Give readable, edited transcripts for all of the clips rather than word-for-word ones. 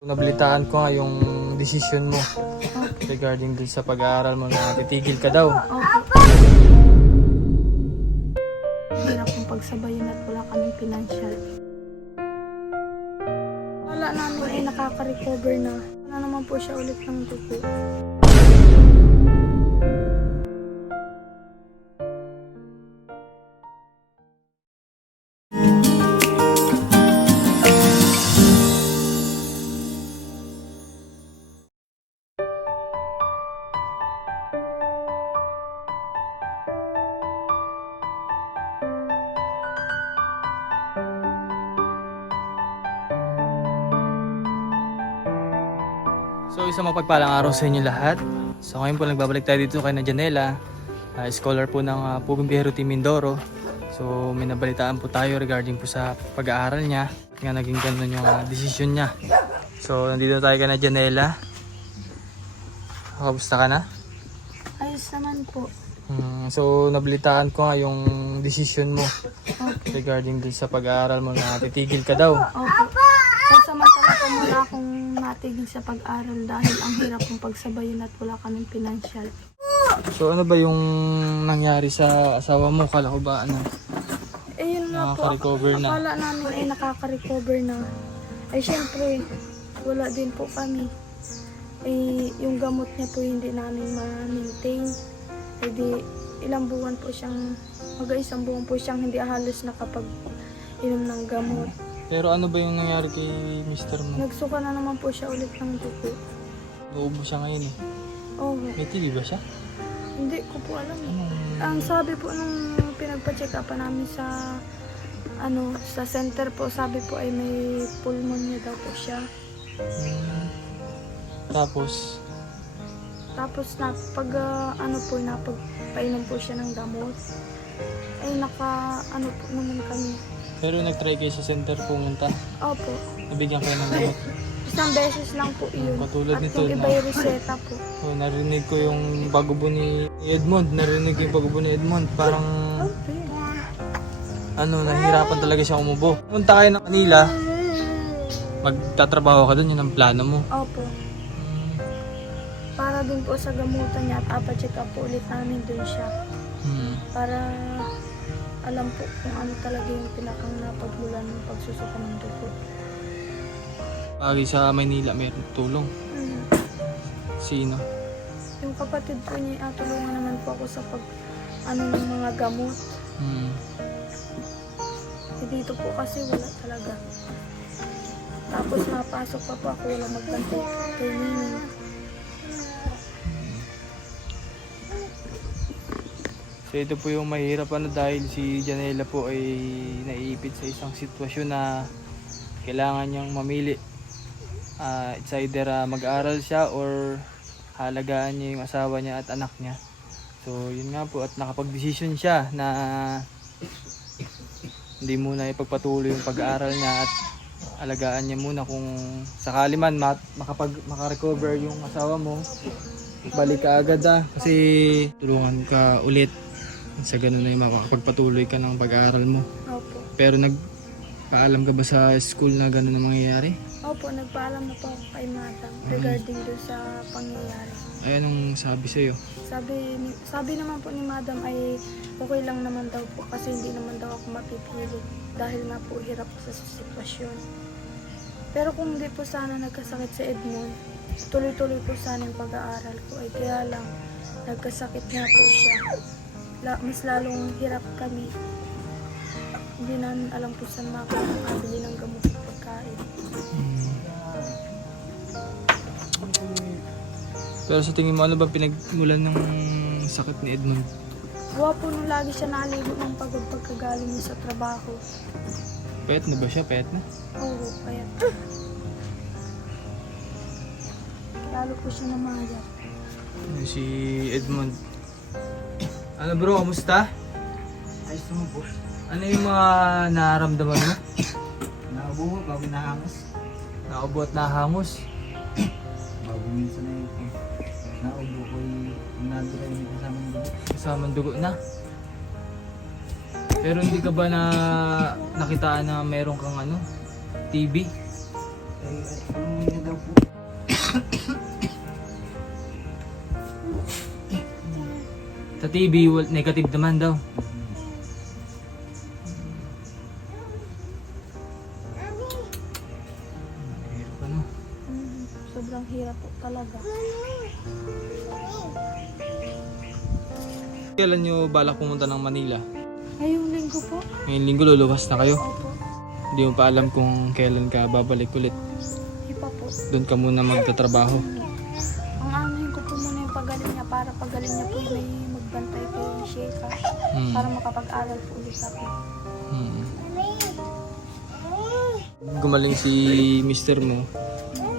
Nabalitaan ko nga yung desisyon mo regarding dun sa pag-aaral mo na titigil ka daw. Hirap kong pagsabayin at wala kaming financial. Wala namin ay nakaka-recover na. Wala naman po siya ulit ng dugo. So isang mapagpalang araw sa inyo lahat. So ngayon po nagbabalik tayo dito kay na Janela, scholar po ng Pugumbihero Team Mindoro. So may nabalitaan po tayo regarding po sa pag-aaral niya. Nga naging ganun yung desisyon niya. So nandito tayo kay na Janela. Kamusta ka na? Ayos naman po. So nabalitaan ko nga yung desisyon mo regarding dun sa pag-aaral mo na titigil ka daw. Okay. Pansamantala po muna akong natigil sa pag-aral dahil ang hirap kong pagsabayin at wala kaming financial. So ano ba yung nangyari sa asawa mo? Kala ko ba ano? Eh yun nga po, Nakaka-recover na. akala namin ay nakaka-recover na. Ay syempre, wala din po kami. Eh yung gamot niya po hindi namin ma-maintain. Eh di ilang buwan po siyang, mag-isang buwan po siyang hindi halos nakapag-inom ng gamot. Pero ano ba yung nangyari kay Mr. mo? Nagsuka na naman po siya ulit ng dugo. Nauubo siya ngayon eh. Oo. May TB ba siya? Hindi ko po alam eh. Ang sabi po nung pinagpa-check up namin sa sa center po, sabi po ay may pulmonya daw po siya. Tapos, Tapos napagpainom po siya ng gamot. Ay po naman kami. pero nag-try kayo sa center pumunta. Opo. Nabigyan kayo ng gamot. Isang beses lang po yun. Katulad At nito, yung iba no? yung reseta po. Oh, narinig ko yung bagubo ni Edmond. Narinig ko yung bagubo ni Edmond. Parang, nahihirapan talaga siya umubo. Punta kayo ng Manila, magtatrabaho ka dun, yun ang plano mo. Opo. Para din po sa gamutan niya at check up po ulit namin dun siya. Para alam po kung ano talaga yung pinakang napagmulan ng pagsusuka ng dugo. Pagi sa Maynila, may tulong. Sino? Yung kapatid po niya, tulungan naman po ako sa ng mga gamot. Eh, dito po kasi wala talaga. Tapos napasok pa po ako, wala magbantay kay Nini. So ito po yung mahirap dahil si Janela po ay naiipit sa isang sitwasyon na kailangan niyang mamili. It's either mag-aral siya or halagaan niya yung asawa niya at anak niya. So yun nga po, at nakapag-desisyon siya na hindi muna ipagpatuloy yung pag-aaral niya at alagaan niya muna kung sakali man makarecover yung asawa mo, balik ka agad kasi tulungan ka ulit. Sa ganun na yung makakapagpatuloy ka ng pag-aaral mo. Opo. Pero nagpaalam ka ba sa school na ganun ang mangyayari? Opo, nagpaalam na po ako kay madam regarding doon sa pangyayari. Ay, anong sabi sa'yo? Sabi naman po ni madam ay okay lang naman daw po kasi hindi naman daw ako mapipilit dahil nga po hirap sa sitwasyon. Pero kung hindi po sana nagkasakit si Edmond, tuloy-tuloy po sana yung pag-aaral ko. Ay kaya lang, nagkasakit nga po siya. Mas lalong hirap kami. Hindi namin alam kung saan makakabili ng gamot at pagkain. Pero sa tingin mo, ano ba pinagmulan ng sakit ni Edmond? Gawa po nung lagi siya naligo ng pagod pagkagaling niya sa trabaho. Payat na ba siya? Payat na? Oo, kaya lalo po siya namayat. Si Edmond. Ano bro, kamusta? Ayos naman po. Ano yung mga nararamdaman mo? Nakabuho bago nahangos. Nakaubo at nahangos. Bago minsan na yun. Naubo ko yung nadira yung kasamang dugo. Kasamang dugo na. Pero hindi ka ba nakitaan na meron kang TB? Umuwi na daw po. Sa TV, negative naman daw. Hirap ano. Sobrang hirap po talaga. Kailan nyo balak pumunta ng Manila? Ngayong linggo po. Ngayong linggo luluwas na kayo. Opo. Hindi mo pa alam kung kailan ka babalik ulit. Ipa po. Doon ka muna magtatrabaho. Ang anuhin ko po muna yung pagaling niya para pagaling niya po may magbantay kay Sheikha para makapag-aral po ulit ako. Gumaling si mister mo,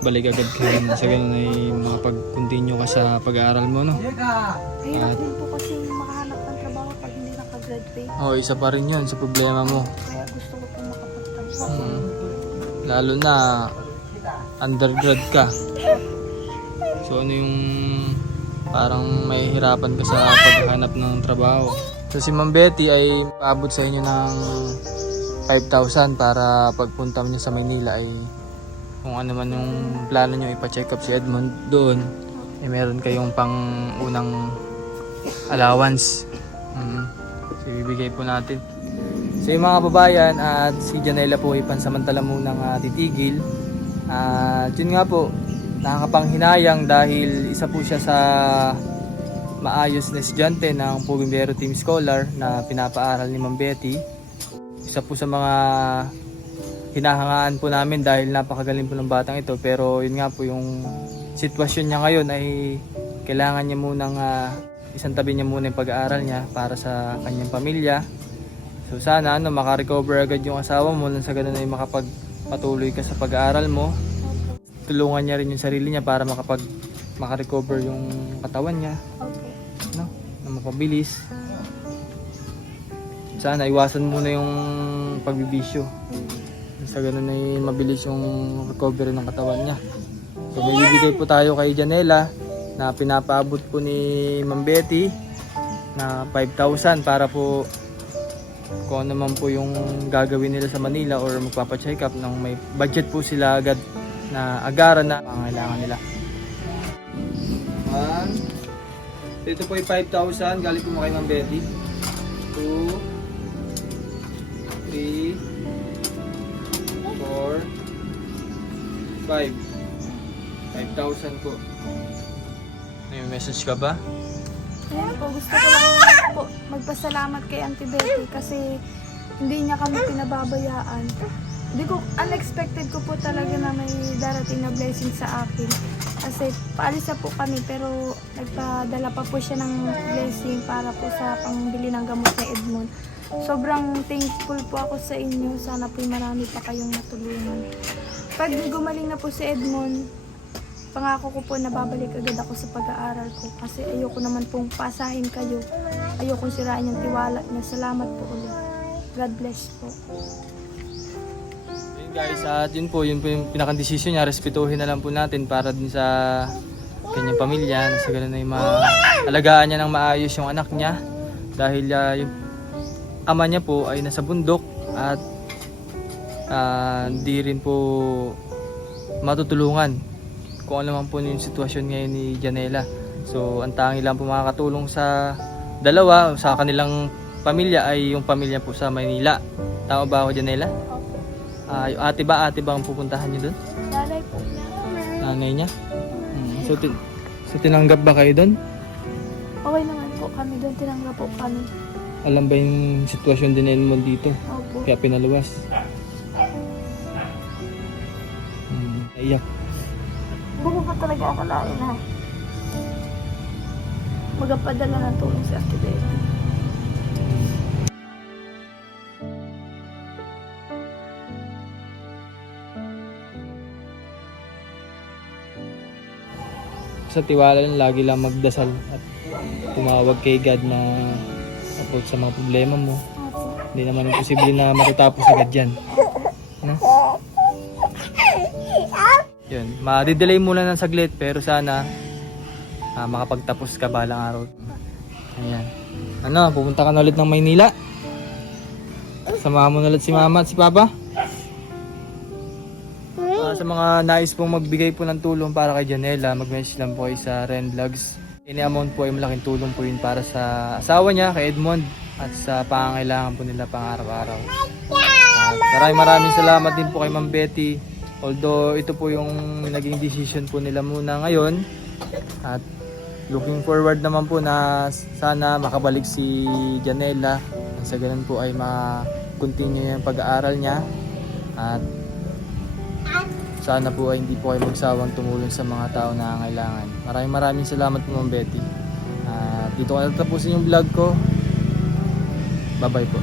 balik agad ka rin. Sa ganun ay makapag-continue ka sa pag-aaral mo, no? Mahirap din po kasi makahanap ng trabaho pag hindi nakagraduate. Oo, isa pa rin yun sa problema mo. Kaya gusto ko po makapagtrabaho. Lalo na undergrad ka. So ano yung parang mahihirapan ka sa paghahanap ng trabaho. So si Ma'am Betty ay paabot sa inyo ng 5,000 para pagpunta niyo sa Maynila ay kung ano man yung plano niyo ipa-check up si Edmond doon, eh meron kayong pang unang allowance. So ibibigay po natin. So yung mga kababayan at si Janela po ay pansamantala munang titigil. At yun nga po, nakakapanghinayang dahil isa po siya sa maayos na estudyante ng Pugimbero Team Scholar na pinapaaral ni Ma'am Betty. Isa po sa mga hinahangaan po namin dahil napakagaling po ng batang ito, pero yun nga po yung sitwasyon niya ngayon ay kailangan niya munang isang tabi niya muna yung pag-aaral niya para sa kanyang pamilya. So sana makarecover agad yung asawa mo nang sa ganun ay makapagpatuloy ka sa pag-aaral mo. Tulungan niya rin yung sarili niya para makarecover yung katawan niya, no? Na mapabilis. Sana iwasan muna yung pagbibisyo. Sa ganun ay mabilis yung recovery ng katawan niya. So may bibigay po tayo kay Janela na pinapaabot po ni Ma'am Betty na 5,000 para po kung ano man po yung gagawin nila sa Manila or magpapacheck up nang may budget po sila agad na agaran na pangailangan nila. Ito po ay 5,000 galing po kay Ma'am Betty. 2 3 4 5 5,000 po. May message ka ba? Ayan po, gusto ko lang po magpasalamat kay Auntie Betty kasi hindi niya kami pinababayaan. Unexpected ko po talaga na may darating na blessing sa akin. Kasi paalis na po kami pero nagpadala pa po siya ng blessing para po sa pangbili ng gamot ni Edmond. Sobrang thankful po ako sa inyo. Sana po marami pa kayong natulungan. Pag gumaling na po si Edmond, pangako ko po na babalik agad ako sa pag-aaral ko. Kasi ayoko naman pong pasahin kayo. Ayoko sirain yung tiwala niya. Salamat po ulit. God bless po. Yun guys, at yun po yung pinaka-desisyon niya. Respetuhin na lang po natin para din sa kanyang pamilya. Sa ganun ay maalagaan niya ng maayos yung anak niya. Dahil yung ama niya po ay nasa bundok at hindi rin po matutulungan kung ano man po yung sitwasyon ngayon ni Janela. So ang tangi lang po makakatulong sa dalawa, sa kanilang pamilya ay yung pamilya po sa Maynila. Tama ba ako, Janela? Yung ate ba ang pupuntahan niyo doon? Nanay po niya. Nanay niya? So tinanggap ba kayo doon? Okay naman po kami doon. Tinanggap po kami. Alam ba yung sitwasyon din ni Edmond dito? Opo. Kaya pinaluwas. Iyak. Hindi ko pa talaga akalain na magapadala ng tulong si Ate Betty. Sa tiwala lang, lagi lang magdasal at tumawag kay God na about sa mga problema mo. Opo. Hindi naman imposible na matatapos agad yan. No? Yun, ma-delay muna ng saglit pero sana makapagtapos ka balang araw. Ayan. Ano, pupunta ka na ulit ng Maynila? Samahan mo na ulit si Mama at si Papa? Sa mga nais pong magbigay po ng tulong para kay Janela, mag-message lang po kayo sa Ren Vlogs. Any amount po ay malaking tulong po yun para sa asawa niya, kay Edmond, at sa pangangailangan po nila pang araw-araw. At maraming salamat din po kay Ma'am Betty. Although ito po yung naging decision po nila muna ngayon. At looking forward naman po na sana makabalik si Janela. Sa ganun po ay ma-continue yung pag-aaral niya. At sana po ay hindi po kayo magsawang tumulong sa mga tao na nangangailangan. Maraming salamat po Ma'am Betty. Dito ko na tapusin yung vlog ko. Bye bye po.